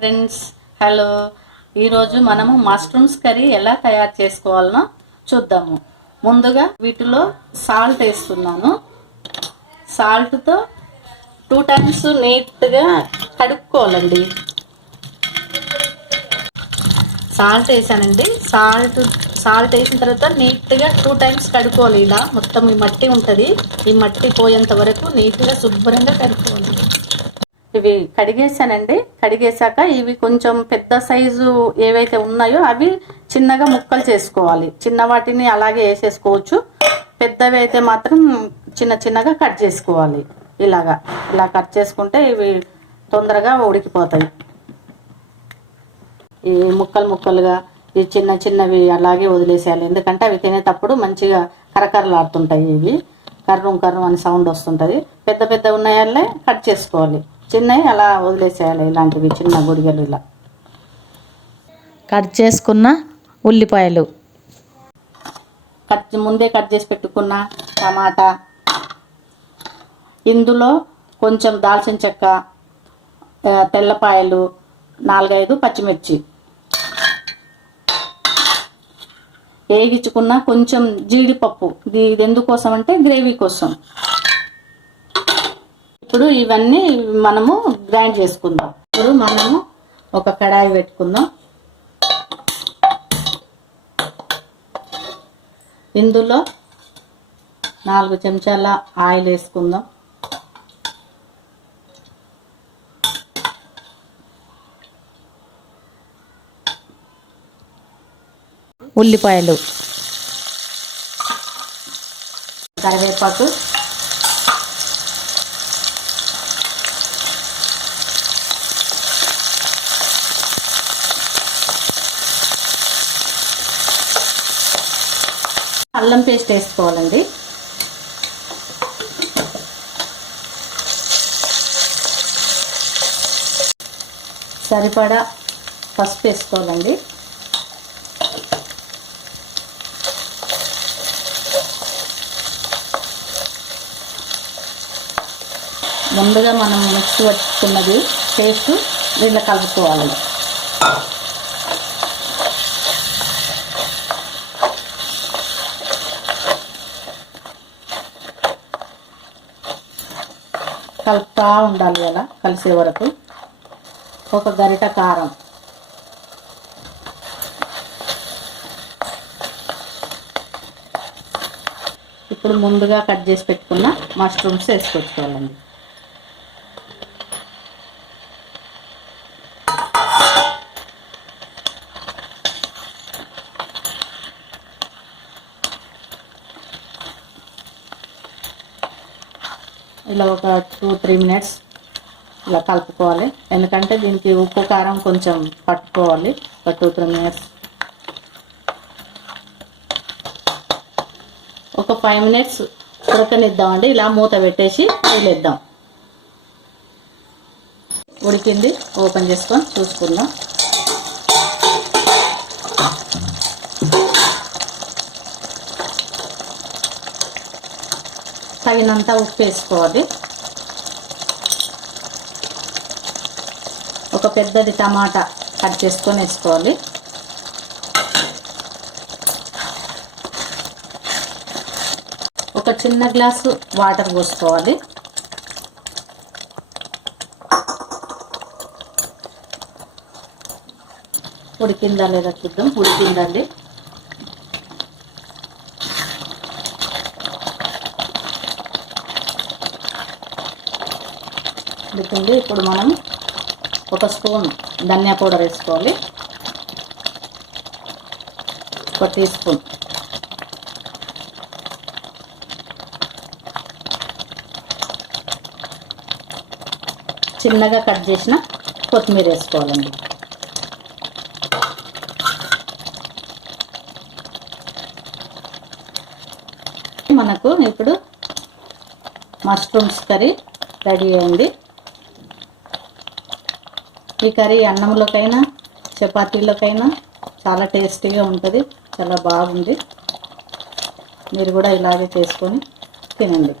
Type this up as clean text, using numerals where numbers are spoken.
Friends, hello. ఈరోజు మనము mushrooms curry ఎలా తయారు చేసుకోవాలనో చూద్దాము. ముందుగా వీటిలో సాల్ట్ వేస్తున్నాను. సాల్ట్తో 2 times నీట్గా కడుక్కోవాలండి. సాల్ట్ వేసానండి. సాల్ట్ వేసిన తర్వాత నీట్గా 2 times కడుక్కోవాలి. ఇలా మొత్తం ఈ మట్టి ఉంటుంది, ఈ మట్టి పోయేంత వరకు నీట్గా శుభ్రంగా కడుక్కోవాలి. ఇవి కడిగేసానండి. కడిగేసాక ఇవి కొంచెం పెద్ద సైజు ఏవైతే ఉన్నాయో అవి చిన్నగా ముక్కలు చేసుకోవాలి. చిన్న వాటిని అలాగే వేసేసుకోవచ్చు, పెద్దవి అయితే మాత్రం చిన్న చిన్నగా కట్ చేసుకోవాలి. ఇలా కట్ చేసుకుంటే ఇవి తొందరగా ఉడికిపోతాయి. ఈ ముక్కలుగా ఈ చిన్నవి అలాగే వదిలేసేయాలి. ఎందుకంటే అవి తినేటప్పుడు మంచిగా కరకరలాడుతుంటాయి. ఇవి కర్రం అని సౌండ్ వస్తుంటుంది. పెద్ద ఉన్నాయాలే కట్ చేసుకోవాలి. చిన్నవి అలా వదిలేసేయాలి. ఇలాంటివి చిన్న గుడిగలు ఇలా కట్ చేసుకున్న ఉల్లిపాయలు, ముందే కట్ చేసి పెట్టుకున్న టమాటా, ఇందులో కొంచెం దాల్చిన చెక్క, తెల్లపాయలు, 4-5 పచ్చిమిర్చి వేగించుకున్న కొంచెం జీడిపప్పు. ఇది ఎందుకోసం అంటే గ్రేవీ కోసం. ఇప్పుడు ఇవన్నీ మనము గ్రైండ్ చేసుకుందాం. ఇప్పుడు మనము ఒక కడాయి పెట్టుకుందాం. ఇందులో 4 చెంచాల ఆయిల్ వేసుకుందాం. ఉల్లిపాయలు, కరివేపాకు, అల్లం పేస్ట్ వేసుకోవాలండి. సరిపడా పసుపు వేసుకోవాలండి. ముందుగా మనం మిక్సీ పట్టుకున్నది పేస్ట్ దీంట్లో కలుపుకోవాలి. కలుపుతూ ఉండాలి. అలా కలిసే వరకు. ఒక గరిట కారం, ఇప్పుడు ముందుగా కట్ చేసి పెట్టుకున్న మష్రూమ్స్ వేసుకొచ్చుకోవాలండి. ఇలా ఒక 2-3 minutes ఇలా కలుపుకోవాలి. ఎందుకంటే దీనికి ఉప్పు కారం కొంచెం పట్టుకోవాలి. ఒక 2-3 minutes. ఒక 5 minutes ఉడకనిద్దామండి. ఇలా మూత పెట్టేసి వదిలేద్దాం. ఉడికింది, ఓపెన్ చేసుకొని చూసుకుందాం. తగినంత ఉప్పు వేసుకోవాలి. ఒక పెద్దది టమాటా కట్ చేసుకొని వేసుకోవాలి. ఒక చిన్న గ్లాసు వాటర్ పోసుకోవాలి. ఉడికిందా లేదా చూద్దాం. ఉడికిందండి. ఉడికింది. ఇప్పుడు మనం 1 స్పూన్ ధనియా పౌడర్ వేసుకోవాలి. 1 teaspoon చిన్నగా కట్ చేసిన కొత్తిమీర వేసుకోవాలండి. మనకు ఇప్పుడు మష్రూమ్స్ కర్రీ రెడీ అయింది. ఈ కర్రీ అన్నంలోకైనా చపాతీలోకైనా చాలా టేస్టీగా ఉంటుంది. చాలా బాగుంది. మీరు కూడా ఇలాగే చేసుకొని తినండి.